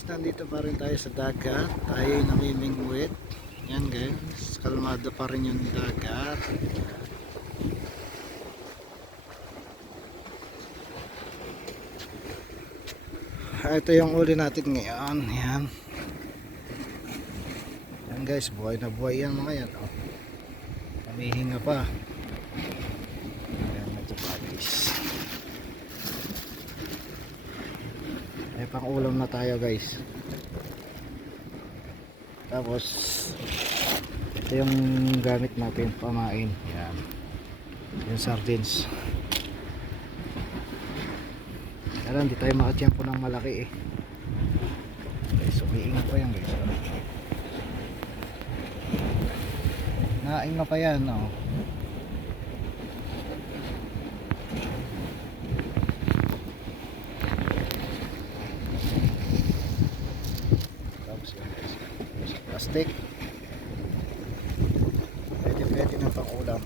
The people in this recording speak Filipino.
guys, nandito pa rin tayo sa dagat. Tayo ay namimingwit. Yan guys, kalmado pa rin yung dagat. Ito yung uli natin ngayon. Yan. Yan guys, buhay na buhay yan mga yan. Oh. Pamihinga pa. Yan, ito pa guys. May pang ulam na tayo guys. Tapos ito yung gamit natin pamain. Yan. Yung sardines. Kaya hindi tayo makatiyampo ng malaki eh. Guys, umiingat pa yan guys. Nainga pa yan oh. Tapos yan guys. Plastic. Pwede na pang ulam.